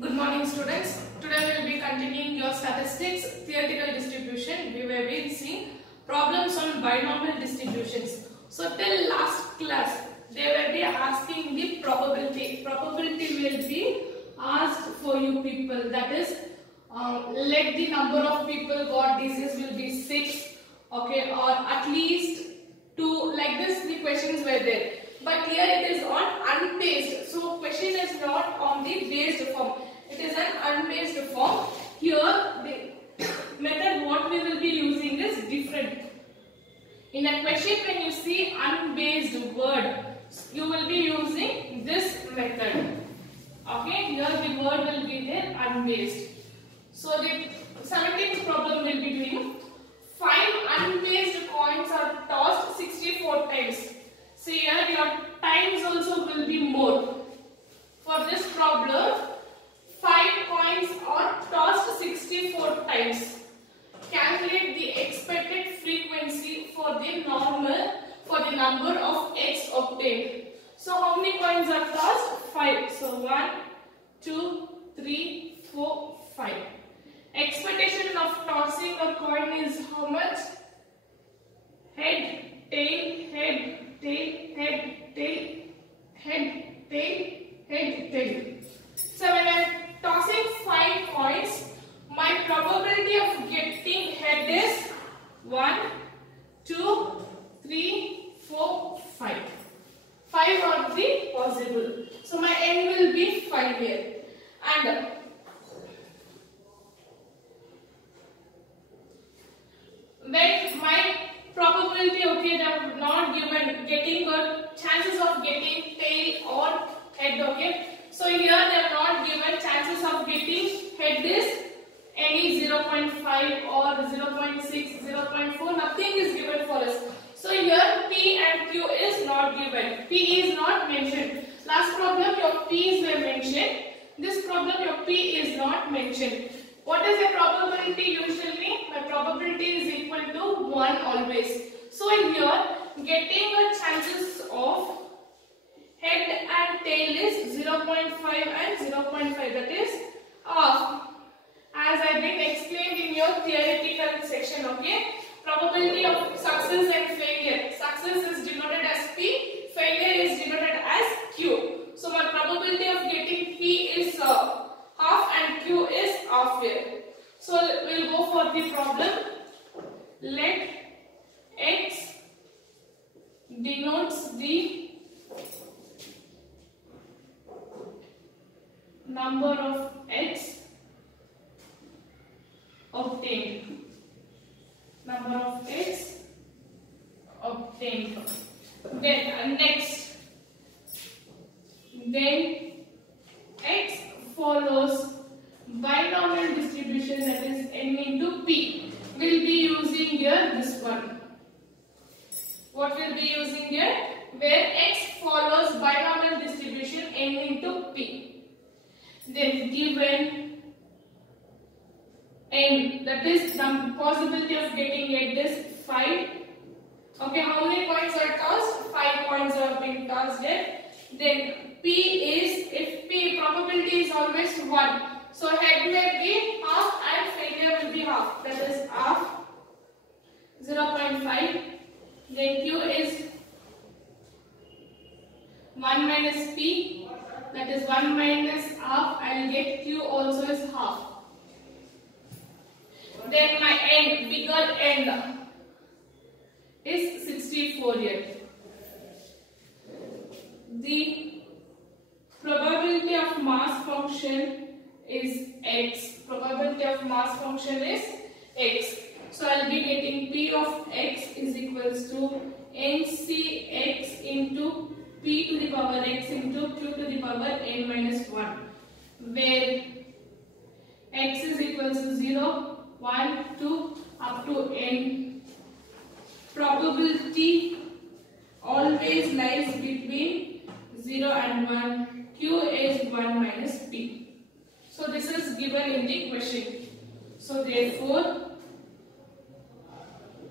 Good morning students. Today we will be continuing your statistics theoretical distribution. We were been seeing problems on binomial distributions. So till last class they will be asking the probability. Probability will be asked for you people, that is let the number of people got disease will be 6, okay, or at least 2, like this the questions were there. But here it is on unbased. So question is not on the based form. It is an unbased form. Here the method what we will be using is different. In a question when you see unbased word, you will be using this method. Okay, here the word will be there unbased. So the 17th problem will be doing 5 unbased coins are tossed 64 times. So here your times also will be more. For this problem, 5 coins are tossed 64 times. Calculate the expected frequency for the number of eggs obtained. So how many coins are tossed? 5. So 1, 2, 3, 4, 5. Expectation of tossing a coin is how much? Head, tail, head, tail, head, tail, head, tail, head, tail. So when I am tossing 5 coins, my probability of getting head is 1, 2, 3, 4, 5. 5 are the possible. So my n will be 5 here. And when my probability, okay, they are not given getting or chances of getting tail or head, okay. So here they are not given chances of getting head is any 0.5 or 0.6, 0.4, nothing is given for us. So here P and Q is not given. P is not mentioned. Last problem your P's were mentioned. This problem your P is not mentioned. What is the probability usually? My probability is equal to 1 always. So here getting a chances of head and tail is 0.5 and 0.5, that is half. As I have been explained in your theoretical section, okay. Probability of success and failure. Success is denoted as P, failure is denoted as Q. So my probability of getting P is half and Q is half here. So we'll go for the problem. Let X denotes the number of eggs obtained. Number of eggs obtained. Then next, then X follows binomial distribution, that is n into P. We'll be using here this one. What will be using here? Where X follows binomial distribution n into P. Then given n, that is the possibility of getting it is 5. Okay, how many coins are tossed? 5 coins are being tossed here. Then P is, if P probability is always 1, so head may be half and failure will be half, that is half, 0.5. Then Q is 1 minus P, that is 1 minus half. I will get Q also is half. Then my n, bigger n is 64 here. The probability of mass function is X. Probability of mass function is X. So I will be getting P of X is equals to NCX into P to the power X into Q to the power n minus 1, where X is equals to 0, 1, 2 up to n. Probability always lies between 0 and 1. Q is 1 minus P. So this is given in the question. So therefore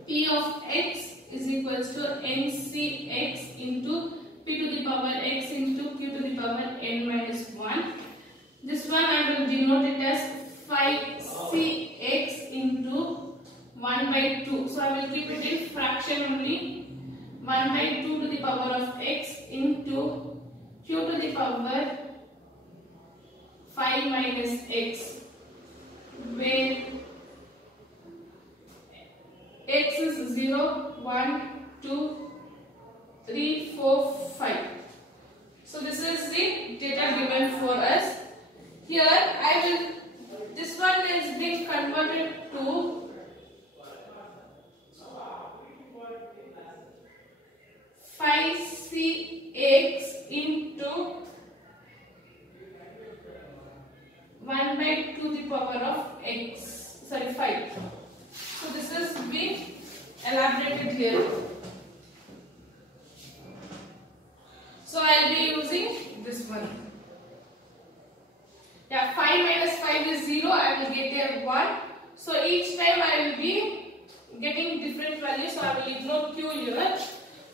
P of X is equals to NCX into P to the power X into Q to the power n minus 1. This one I will denote it as 5cx into 1 by 2. So I will keep it in fraction only. 1 by 2 to the power of x into q to the power 5 minus x, where x is 0, 1, 2, 3, 4, 5. So this is the data given for us. Here this one is being converted to 5cx into 1 by 2 to the power of x, 5. So this is being elaborated here. So I will be using this one. Yeah, 5 minus 5 is 0. I will get here 1. So each time I will be getting different values. So I will ignore q here.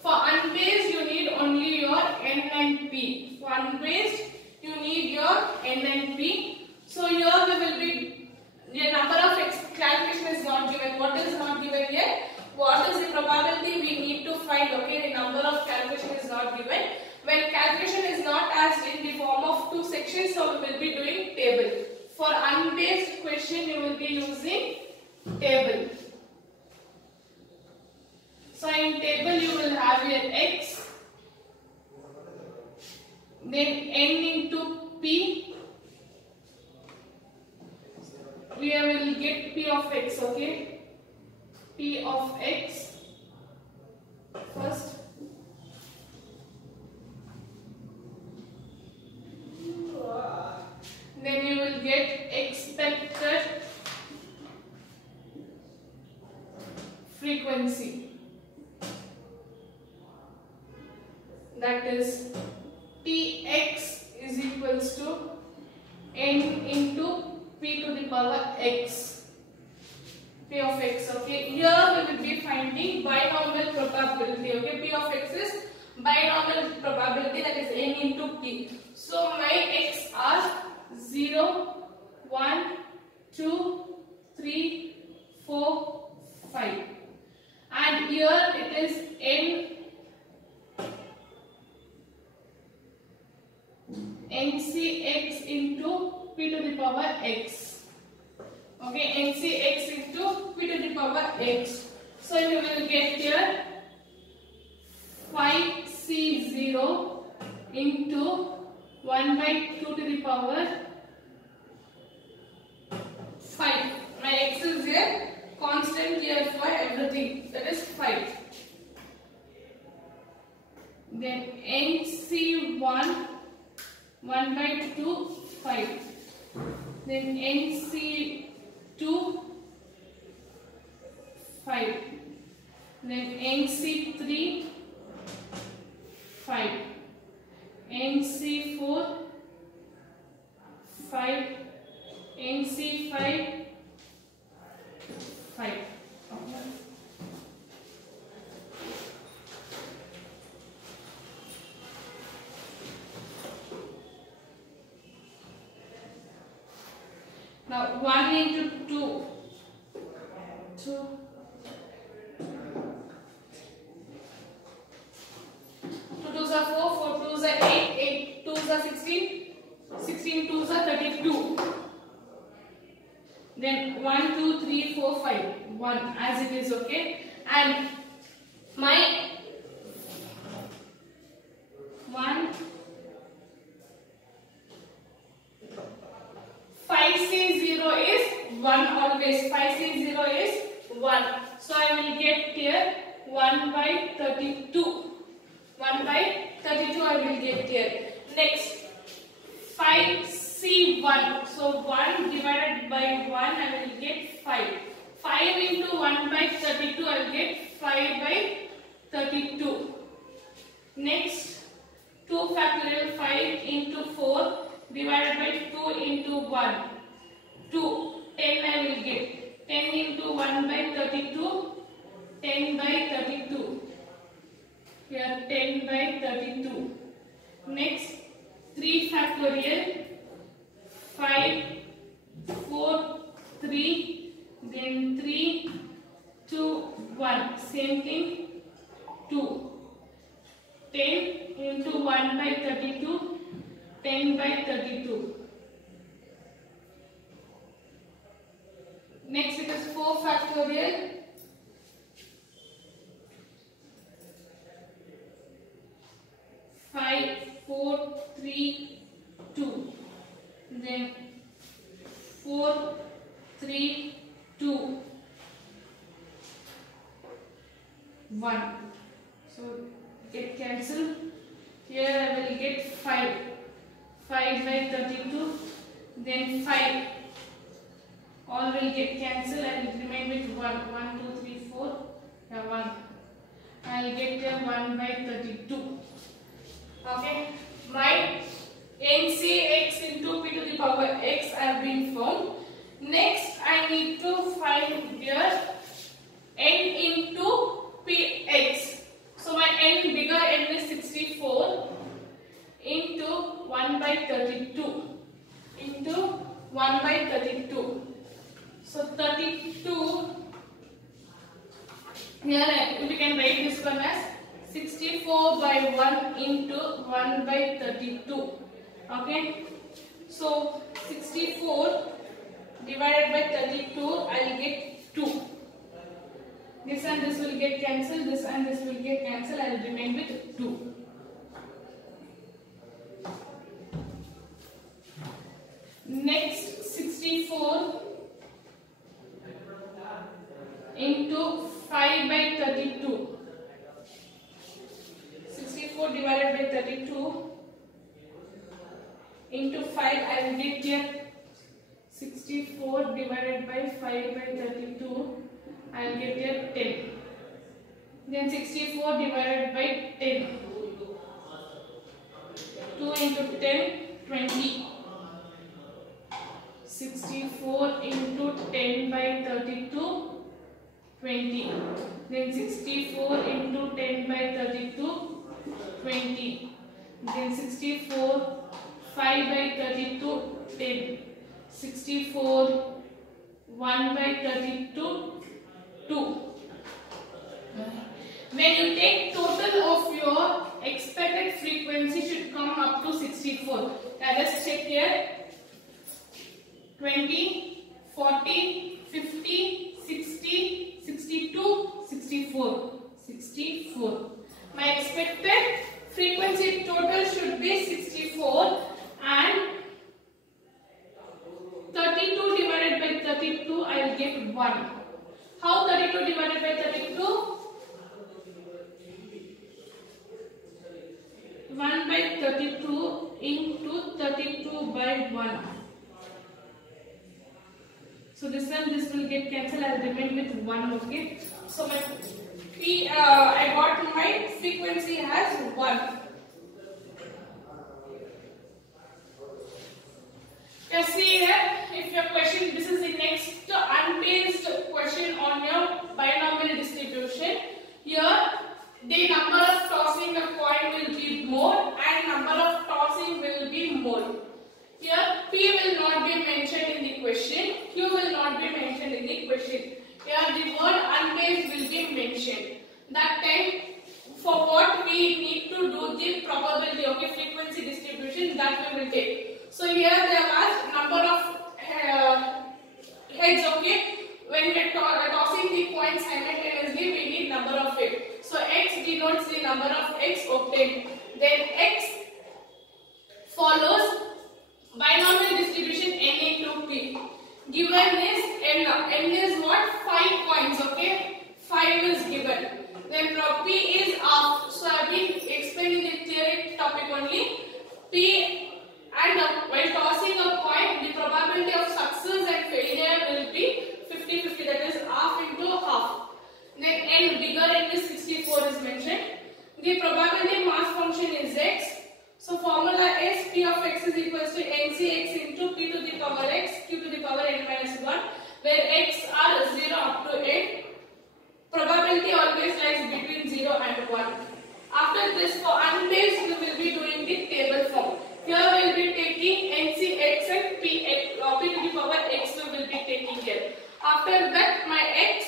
For unbased, you need only your n and p. For unbased, you need your n and p. So here we will be, the number of x calculation is not given. What is not given here? What is the probability we need to find? Okay, the number of calculation is not given. When calculation is not asked in the form of two sections, so we will be doing table. For unbased question, you will be using table. So in table you will have your x, then n into p. We will get p of x, okay? P of x first. Then you will get expected frequency, that is Tx is equals to n into p to the power x, p of x. Okay, here we will be finding binomial probability. Okay, p of x is binomial probability, that is n into p. So my x are 0, 1, 2, 3, 4, 5, and here it is ncx into p to the power x. Okay, ncx into p to the power x. So you will get here 5c0 into 1 by 2 to the power 5. My x is here, constant here for everything, that is 5. Then nc1 1 by 2 5. Then nc2 5. Then nc3 5. nc4 5. nc5 5. Now 1 into 2. 2. 2 2s are 4, 4 2s are 8, 8 2s are 16, 16 2s are 32. Then 1, 2, 3, 4, 5, 1 as it is, okay? And my 1 5c0 is 1 always. 5c0 is 1. So I will get here 1 by 32. 1 by 32 I will get here. Next 5c1. So 1 divided by 1 I will get 5. 5 into 1 by 32 I will get 5 by 32. Next 2 factorial 5 into 4 divided by 2 into 1. 2. 10 I will get. 10 into 1 by 32. 10 by 32. Here 10 by 32. Next 3 factorial 5, 4, 3, then 3, 2, 1. Same thing, 2. 10 into 1 by 32, 10 by 32. Next it is 4 factorial. 5, 4, 3, 2. Then 4, 3, 2, 1. So get cancelled. Here I will get 5. 5 by 32. Then 5. All will get cancelled. I will remain with 1. 1, 2, 3, 4. Yeah, 1. I will get here 1 by 32. Okay. My NCx into p to the power x have been found. Next, I need to find here n into px. So my n, bigger n is 64 into 1 by 32 into 1 by 32. So 32, here we can write this one as 64 by 1 into 1 by 32. Okay. So 64 divided by 32, I will get 2. This and this will get cancelled, this and this will get cancelled, I will remain with 2. Next, 64 into 5 by 32. 64 divided by 32 into 5, I will get here 64 divided by 5 by 32, I will get here 10. Then 64 divided by 10. 2 into 10, 20. 64 into 10 by 32, 20. Then 64 into 10 by 32, 20. Then 64, 5 by 32, 10. 64, 1 by 32, 2. When you take total of your expected frequency should come up to 64. Let us check here. 20, 40, 50, 60, 62, 64. 64. My expected frequency total should be 64 and 32 divided by 32 I will get 1. How 32 divided by 32? 1 by 32 into 32 by 1. So this will get cancelled. I will remain with 1. Okay. So my I got my frequency as 1. You see here, if your question, this is the next unbased question on your binomial distribution. Here, the number of tossing a coin will be more and number of tossing will be more. Here, P will not be mentioned in the question, Q will not be mentioned in the question. Here, the word unbased will be mentioned. That time, for what we need to do the probability, okay, frequency distribution, that we will take. So here they have asked number of heads, okay. When we are tossing the coin simultaneously, we need number of heads. So x denotes the number of eggs obtained. Then x follows binomial distribution n into p. Given is n. N is what? 5 coins, okay. 5 is given. Then p is half. So I have been explaining the theory topic only. P and while tossing a coin, the probability of success and failure will be 50-50. That is half into half. Then n, bigger n is 64 is mentioned. The probability mass function is x. So formula is p of x is equals to ncx into p to the power x, q to the power n minus 1, where x are 0 up to n. Probability always lies between 0 and 1. After this, for unbased, we will be doing the table form. Here we will be taking ncx and p p to the power x will be taking care. After that my x,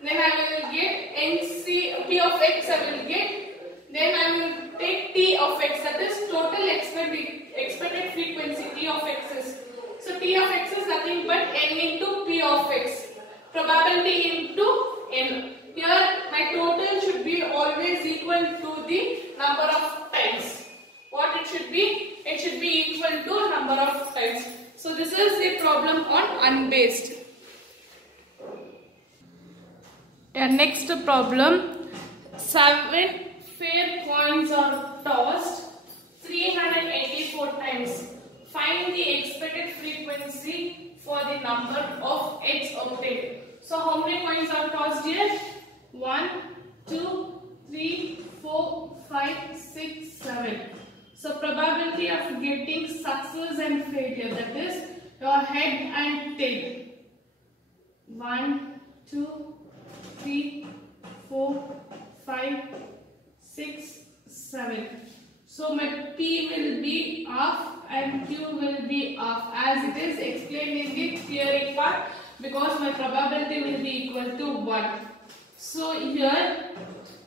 then I will get nc p of x I will get, then I will take t of x, that is total expected frequency t of x is. So t of x is nothing but n into p of x, probability into n. Here my total should be always equal to the number of times. What it should be? It should be equal to number of times. So this is the problem on unbased. Next problem, 7 fair coins are tossed 384 times. Find the expected frequency for the number of eggs obtained. So how many coins are tossed here? 1, 2, 3, 4, 5, 6, 7. So probability of getting success and failure, that is your head and tail. 1, 2, 3, 4, 5, 6, 7. So my P will be off and Q will be off as it is explained in the theory part, because my probability will be equal to 1. So here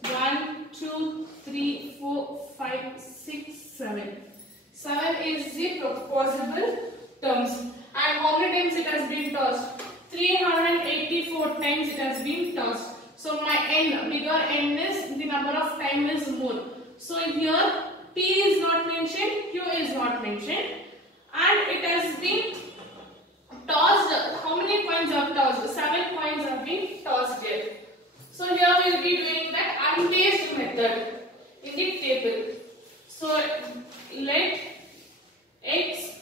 1, 2, 3, 4, 5, 6, 7. 7 is the possible terms. And how many times it has been tossed? 384 times it has been tossed. So my n, bigger n is the number of time is more. So here P is not mentioned, Q is not mentioned, and it has been tossed. How many coins are tossed? 7 coins have been tossed here. So here we will be doing that unbased method in the table. So let x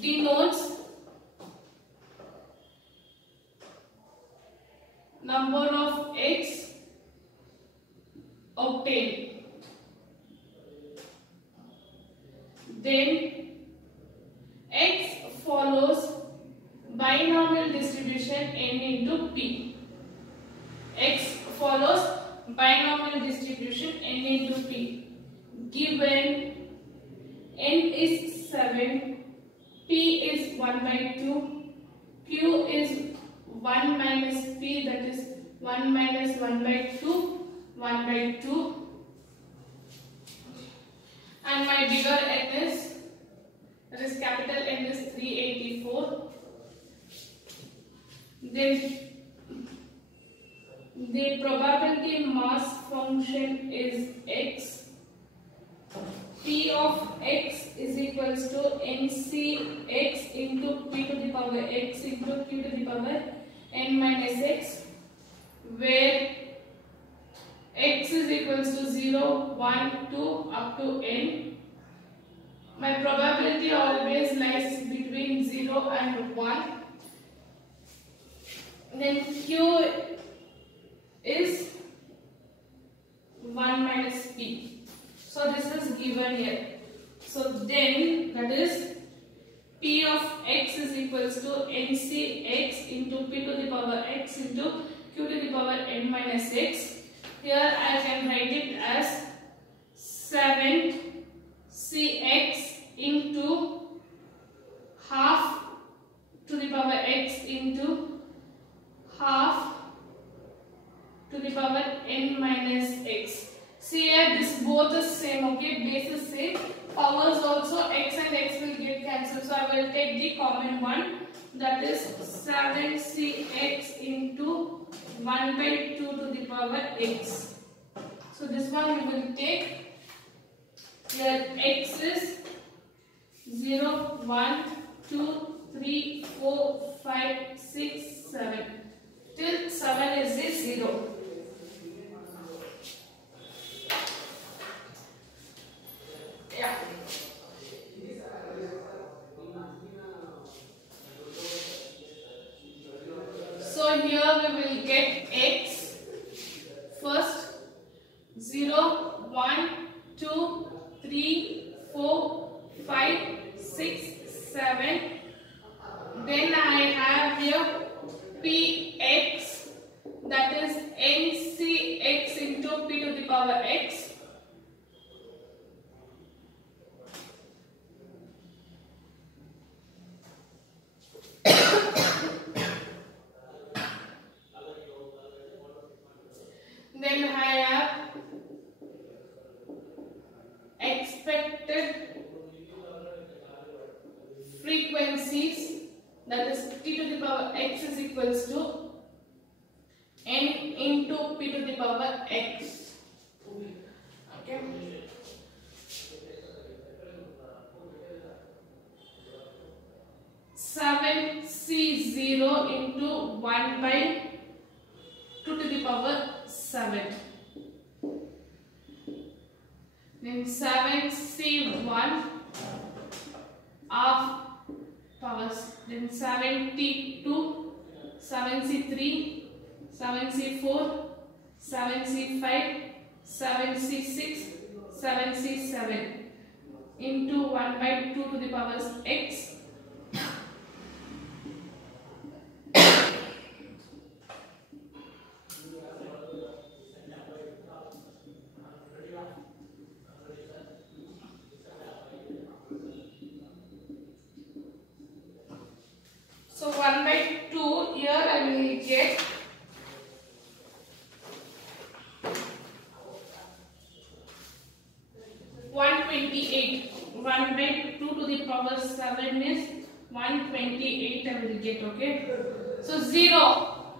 denotes number of eggs obtained. Then x follows binomial distribution n into p. X follows binomial distribution n into p. Given n is 7, p is 1 by 2, q is 1 minus p, that is 1 minus 1 by 2, 1 by 2. And my bigger n is, that is capital N is 384. Then the probability mass function is x. P of x is equals to nc x into p to the power x into q to the power n minus x, where x is equals to 0, 1, 2 up to n. My probability always lies between 0 and 1. Then q is 1 minus p. So this is given here. So then that is p of x is equals to nc x into p to the power x into q to the power n minus x. Here I can write it as 7 cx into half to the power x into half to the power n minus x. See here, this both is same, okay, base is same, powers also x and x will get cancelled. So I will take the common one, that is 7cx into 1 by 2 to the power x. So this one we will take. Here x is 0, 1, 2, 3, 4, 5, 6, 7. Till 7 is the 0. Yeah. So here we will get x. First 0, 1, 2, 3, 4, 5, 6, 7. Then I have here px, that is ncx into p to the power x. frequencies, that is t to the power x is equals to n into p to the power x. Okay. Seven C0 into 1 by 2 to the power 7. Then 7C1 half powers. Then 7T2, 7C3, 7C4, 7C5, 7C6, 7C7 into 1 by 2 to the power x. So 1 by 2, here I will get 128. 1 by 2 to the power 7 is 128 I will get, okay. So 0.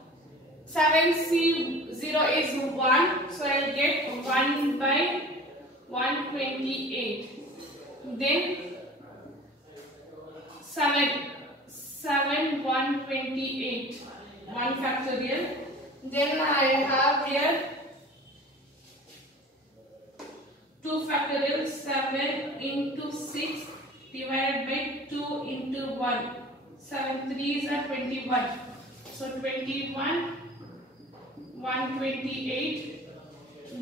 7C0 is 1. So I will get 1 by 128. Then 7 128. 1 factorial. Then I have here 2 factorial. 7 into 6 divided by 2 into 1. 7 3s are 21. So 21 128.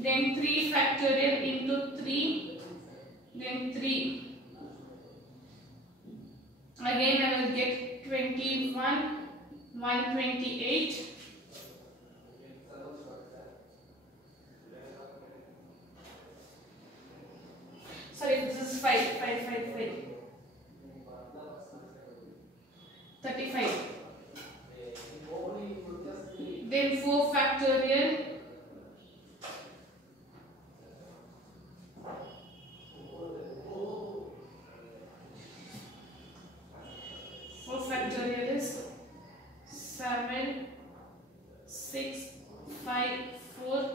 Then 3 factorial into 3. Then 3. Again I will get 21 128. Sorry, this is 5 35. Then 4 factorial. 4 factorial is 7 6 5 4.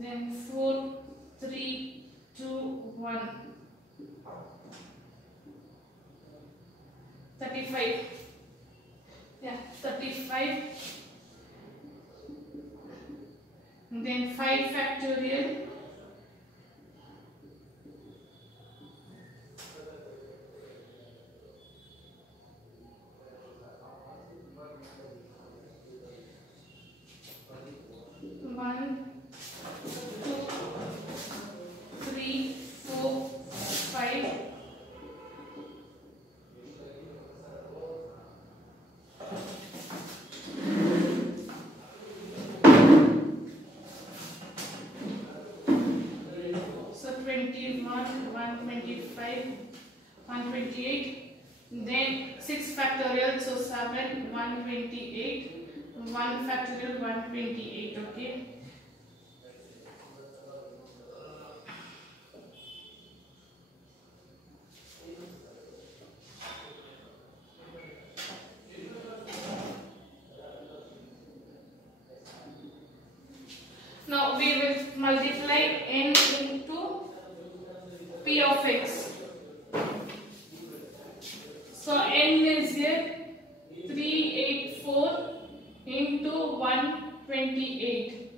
Then 4 3 2 1. 35. Yeah, 35. And then 5 factorial. 1 2 3 4 5. So 21 125 128. Then 6 factorial. So 7 128. 1 factorial 128. Okay. Now we will multiply n into p of x. So n is here 384 into 128.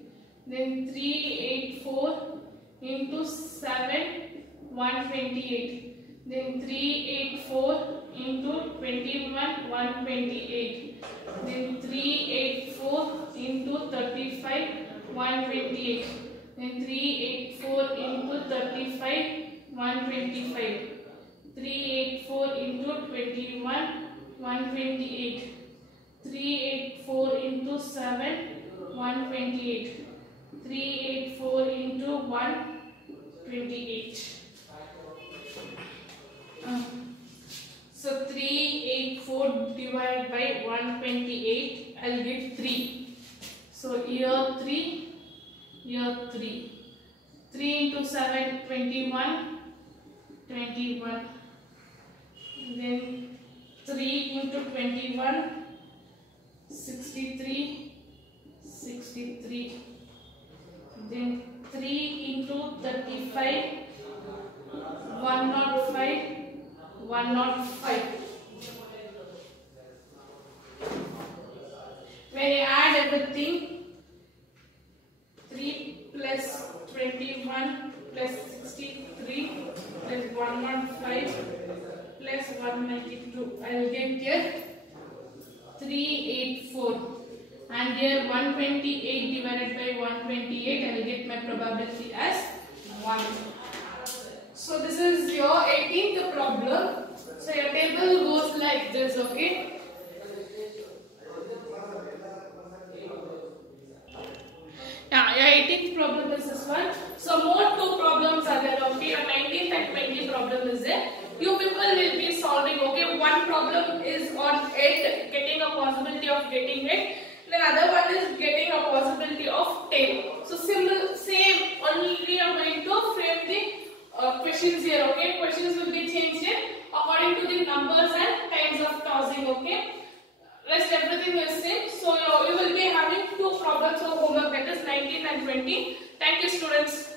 Then 384 into 7 128. Then 384 into 21 128. Then 384 into 35 128. Then 384 into 35 125. 384 into 21 128. 384 into 7 128. 384 into 128. So 384 divided by 128, I'll get 3. So here 3, here 3. 3 into 7, 21. 21. Then 3 into 21, 63, 63. Then 3 into 35, 105, 105. When you add everything, 3 plus 21 plus 63 plus 115 plus 192. I will get here 384. And here 128 divided by 128, I will get my probability as 1. So this is your 18th problem. So your table goes like this, okay? Yeah, your 18th problem is this one. So more 2 problems are there, okay? Your 19th and 20th problem is there. You people will be solving, okay? One problem is on 8, getting a possibility of getting it. The other one is getting a possibility of 10. So simple, same, only you are going to frame the questions here, okay? Questions will be changed here according to the numbers and times of tossing, okay? Rest everything is same. So you will be having 2 problems of homework, that is 19 and 20. Thank you, students.